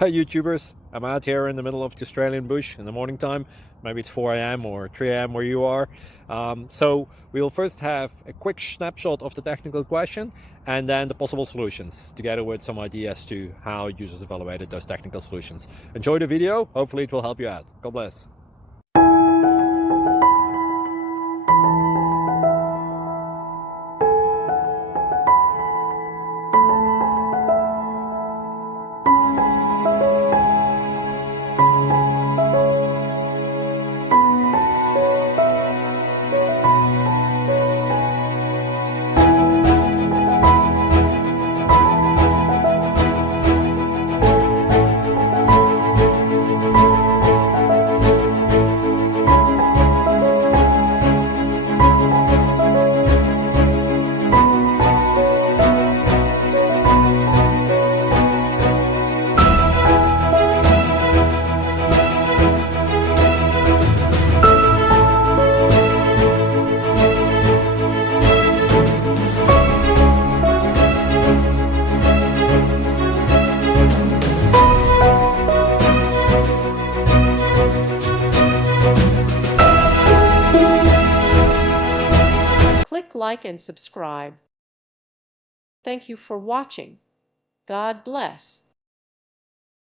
Hi YouTubers, I'm out here in the middle of the Australian bush in the morning time. Maybe it's 4 a.m. or 3 a.m. where you are. So we'll first have a quick snapshot of the technical question and then the possible solutions, together with some ideas to how users evaluated those technical solutions. Enjoy the video, hopefully it will help you out. God bless. Click like and subscribe. Thank you for watching. God bless.